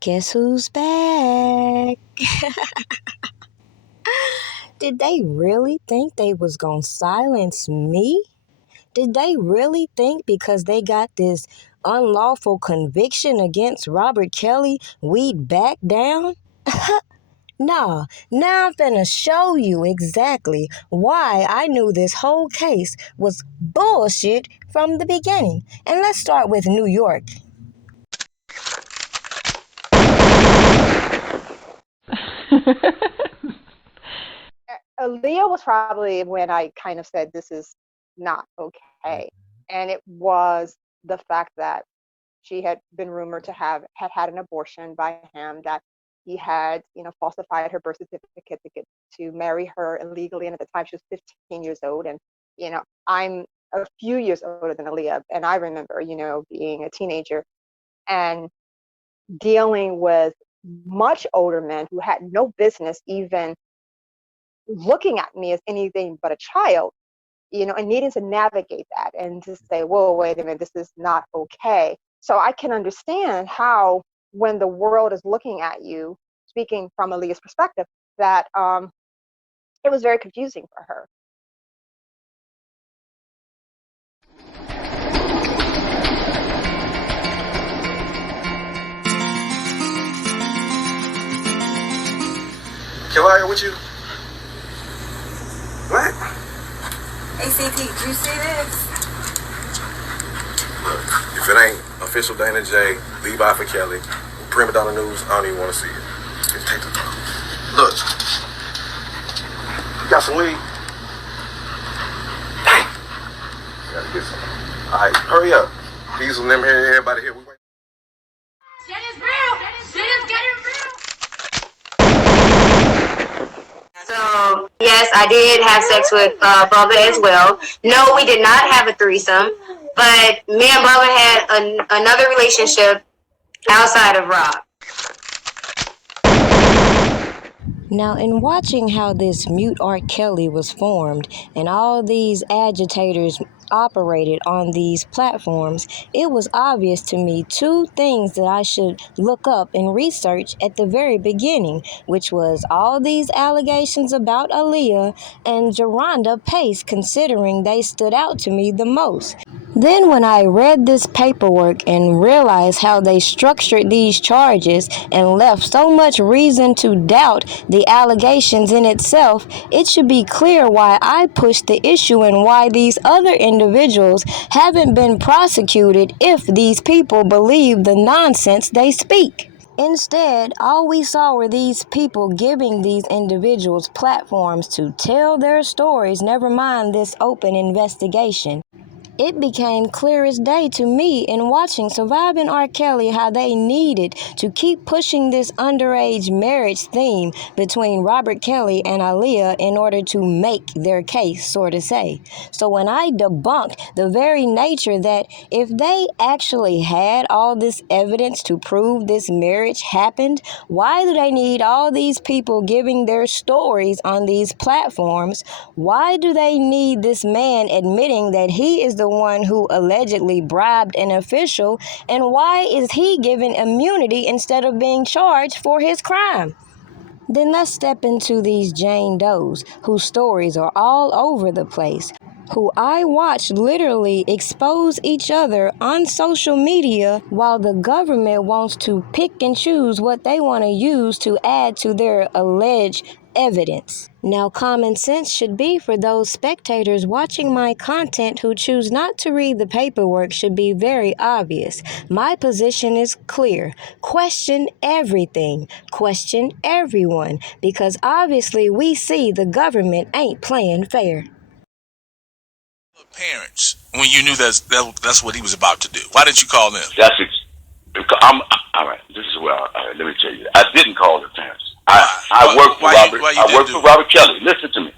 Guess who's back? Did they really think they was gonna silence me? Did they really think because they got this unlawful conviction against Robert Kelly, we'd back down? Nah, now I'm finna show you exactly why I knew this whole case was bullshit from the beginning. And let's start with New York. Aaliyah was probably when I kind of said this is not okay. And it was the fact that she had been rumored to have had an abortion by him, that he had, falsified her birth certificate to marry her illegally. And at the time she was 15 years old. And, I'm a few years older than Aaliyah. And I remember, being a teenager and dealing with much older men who had no business even looking at me as anything but a child, and needing to navigate that and to say, whoa, wait a minute, this is not okay. So I can understand how, when the world is looking at you, speaking from Aaliyah's perspective, that it was very confusing for her. Can I with you? What? ACT, did you see this? Look, if it ain't official Dana J, Levi for Kelly, Primadonnanews, I don't even want to see it. Just take the time. Look, you got some weed? Dang. Gotta get some. All right, hurry up. These will never hear everybody here. We wait. Shit is real! Shit is getting real! So, yes, I did have sex with Bubba as well. No, we did not have a threesome, but me and Bubba had another relationship outside of Rob. Now, in watching how this mute R. Kelly was formed and all these agitators operated on these platforms, it was obvious to me two things that I should look up and research at the very beginning, which was all these allegations about Aaliyah and Geronda Pace, considering they stood out to me the most. Then when I read this paperwork and realized how they structured these charges and left so much reason to doubt the allegations in itself, it should be clear why I pushed the issue and why these other individuals haven't been prosecuted if these people believe the nonsense they speak. Instead, all we saw were these people giving these individuals platforms to tell their stories, never mind this open investigation. It became clear as day to me in watching Surviving R. Kelly how they needed to keep pushing this underage marriage theme between Robert Kelly and Aaliyah in order to make their case, so to say. So when I debunked the very nature that if they actually had all this evidence to prove this marriage happened, why do they need all these people giving their stories on these platforms? Why do they need this man admitting that he is the one who allegedly bribed an official, and why is he given immunity instead of being charged for his crime? Then let's step into these Jane Does, whose stories are all over the place, who I watched literally expose each other on social media while the government wants to pick and choose what they want to use to add to their alleged evidence. Now, common sense should be for those spectators watching my content who choose not to read the paperwork should be very obvious. My position is clear. Question everything. Question everyone. Because obviously we see the government ain't playing fair. Parents, when you knew that's what he was about to do, why didn't you call them? All right. This is where let me tell you. I didn't call the parents. I worked for Robert. I worked for Robert Kelly. Listen to me.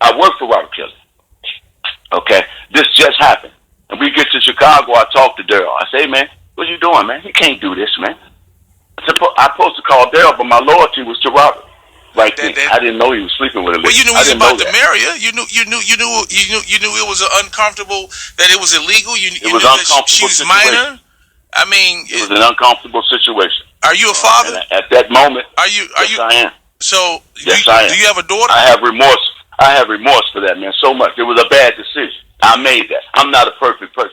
I worked for Robert Kelly. Okay, this just happened, and we get to Chicago. I talk to Daryl. I say, man, what you doing, man? You can't do this, man. I'm supposed to call Daryl, but my loyalty was to Robert. Right then, I didn't know he was sleeping with him. Well, you knew he was about to marry her. You knew it was uncomfortable, that it was illegal. You knew that she was minor. I mean, it was an uncomfortable situation. Are you a father? And at that moment, I am. So, I am. Do you have a daughter? I have remorse. I have remorse for that, man, so much. It was a bad decision. I made that. I'm not a perfect person.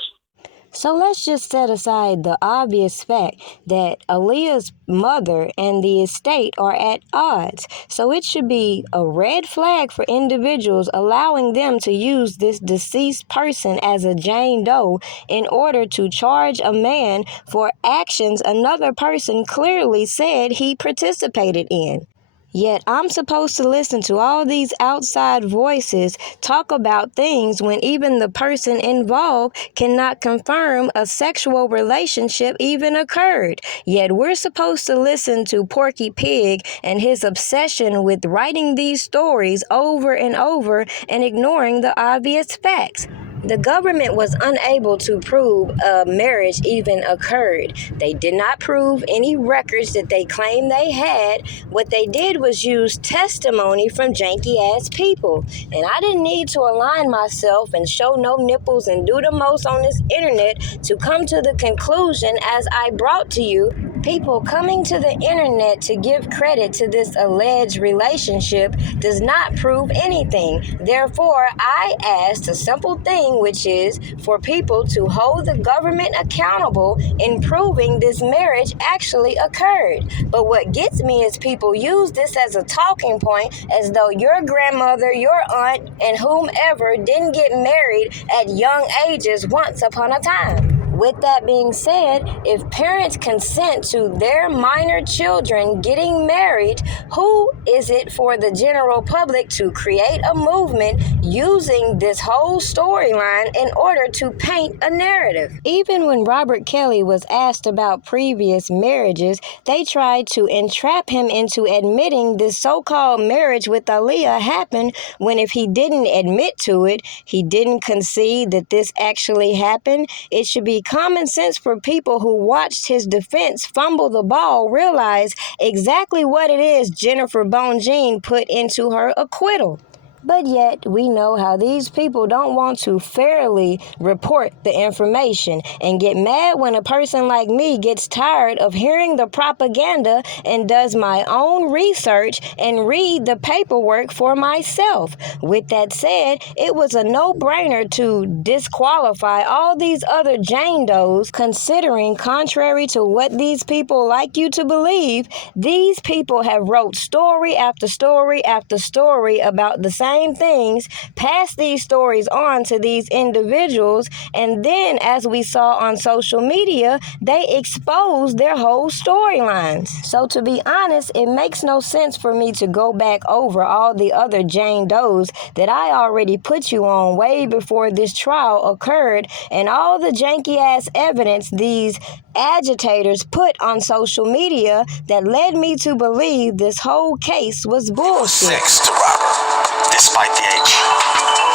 So let's just set aside the obvious fact that Aaliyah's mother and the estate are at odds. So it should be a red flag for individuals allowing them to use this deceased person as a Jane Doe in order to charge a man for actions another person clearly said he participated in. Yet I'm supposed to listen to all these outside voices talk about things when even the person involved cannot confirm a sexual relationship even occurred. Yet we're supposed to listen to Porky Pig and his obsession with writing these stories over and over and ignoring the obvious facts. The government was unable to prove a marriage even occurred. They did not prove any records that they claimed they had. What they did was use testimony from janky-ass people. And I didn't need to align myself and show no nipples and do the most on this internet to come to the conclusion as I brought to you. People coming to the internet to give credit to this alleged relationship does not prove anything. Therefore, I asked a simple thing, which is for people to hold the government accountable in proving this marriage actually occurred. But what gets me is people use this as a talking point as though your grandmother, your aunt, and whomever didn't get married at young ages once upon a time. With that being said, if parents consent to their minor children getting married, who is it for the general public to create a movement using this whole storyline in order to paint a narrative? Even when Robert Kelly was asked about previous marriages, they tried to entrap him into admitting this so-called marriage with Aaliyah happened when if he didn't admit to it, he didn't concede that this actually happened. It should be common sense for people who watched his defense fumble the ball realize exactly what it is Jennifer Bonjean put into her acquittal. But yet, we know how these people don't want to fairly report the information and get mad when a person like me gets tired of hearing the propaganda and does my own research and read the paperwork for myself. With that said, it was a no-brainer to disqualify all these other Jane Does, considering contrary to what these people like you to believe, these people have wrote story after story after story about the same things, pass these stories on to these individuals, and then, as we saw on social media, they expose their whole storylines. So to be honest, it makes no sense for me to go back over all the other Jane Does that I already put you on way before this trial occurred, and all the janky-ass evidence these agitators put on social media that led me to believe this whole case was bullshit. Sex to Robert, despite the age.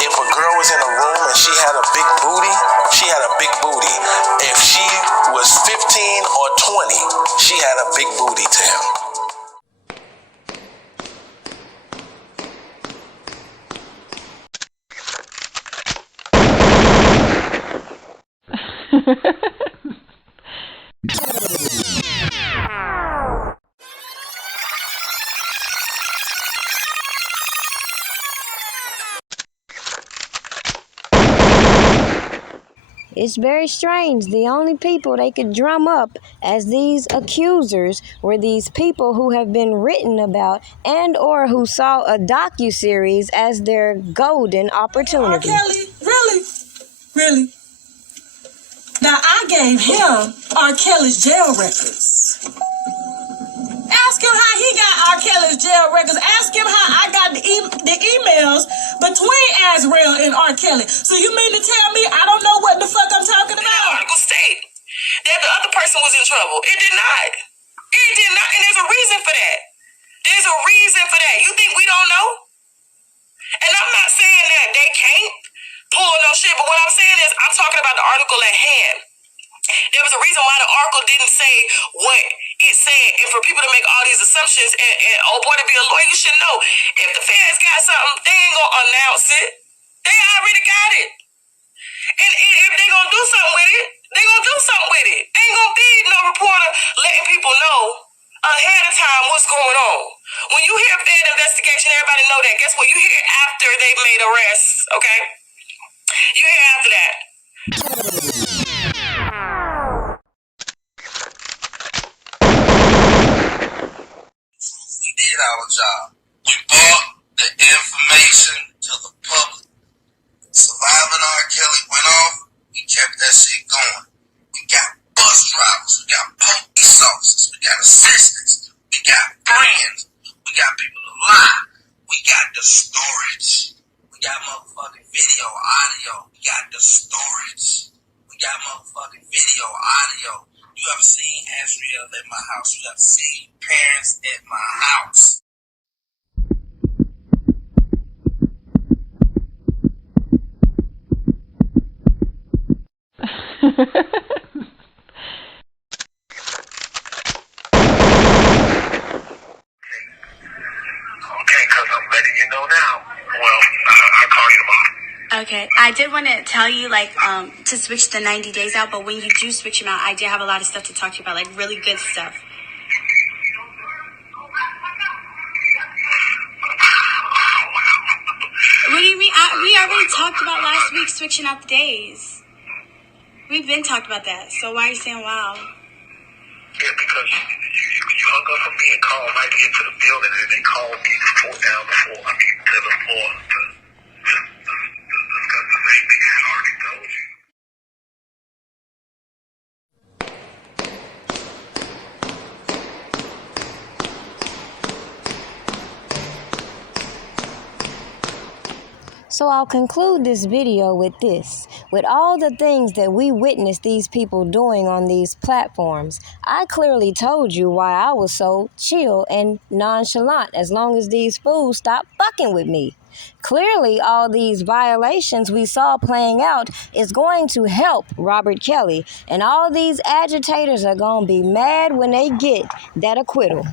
If a girl was in a room and she had a big booty, she had a big booty. If she was 15 or 20, she had a big booty to him. It's very strange. The only people they could drum up as these accusers were these people who have been written about and or who saw a docuseries as their golden opportunity. R. Kelly? Really? Really? Now, I gave him R. Kelly's jail records. Ask him how he got R. Kelly's jail records. Ask him how I got the emails between Azrael and R. Kelly. So you mean to tell me I don't know what the fuck I'm talking about? The article state that the other person was in trouble. It did not. It did not. And there's a reason for that. There's a reason for that. You think we don't know? And I'm not saying that they can't pull no shit, but what I'm saying is I'm talking about the article at hand. There was a reason why the article didn't say what it said. And for people to make all these assumptions and oh boy, to be a lawyer, you should know. If the feds got something, they ain't gonna announce it. They already got it. And if they gonna do something with it, they gonna do something with it. Ain't gonna be no reporter letting people know ahead of time what's going on. When you hear Fed investigation, everybody know that. Guess what? You hear after they've made arrests, okay? You hear after that. We did our job. We brought the information to the public. Surviving R. Kelly went off, we kept that shit going. We got bus drivers, we got police officers, we got assistants, we got friends, we got people to lie, we got the storage, we got motherfucking video, audio, we got the storage, we got motherfucking video, audio. You ever seen Asriel at my house? You ever seen parents at my house? Okay, I did want to tell you, to switch the 90 days out, but when you do switch them out, I did have a lot of stuff to talk to you about, like really good stuff. What do you mean? We already talked about last week switching out the days. We've been talked about that, so why are you saying wow? Yeah, because you hung up on me and called right into the building, and they called me to the floor to discuss the same thing I had already told you. So I'll conclude this video with this. With all the things that we witnessed these people doing on these platforms, I clearly told you why I was so chill and nonchalant as long as these fools stopped fucking with me. Clearly, all these violations we saw playing out is going to help Robert Kelly, and all these agitators are going to be mad when they get that acquittal.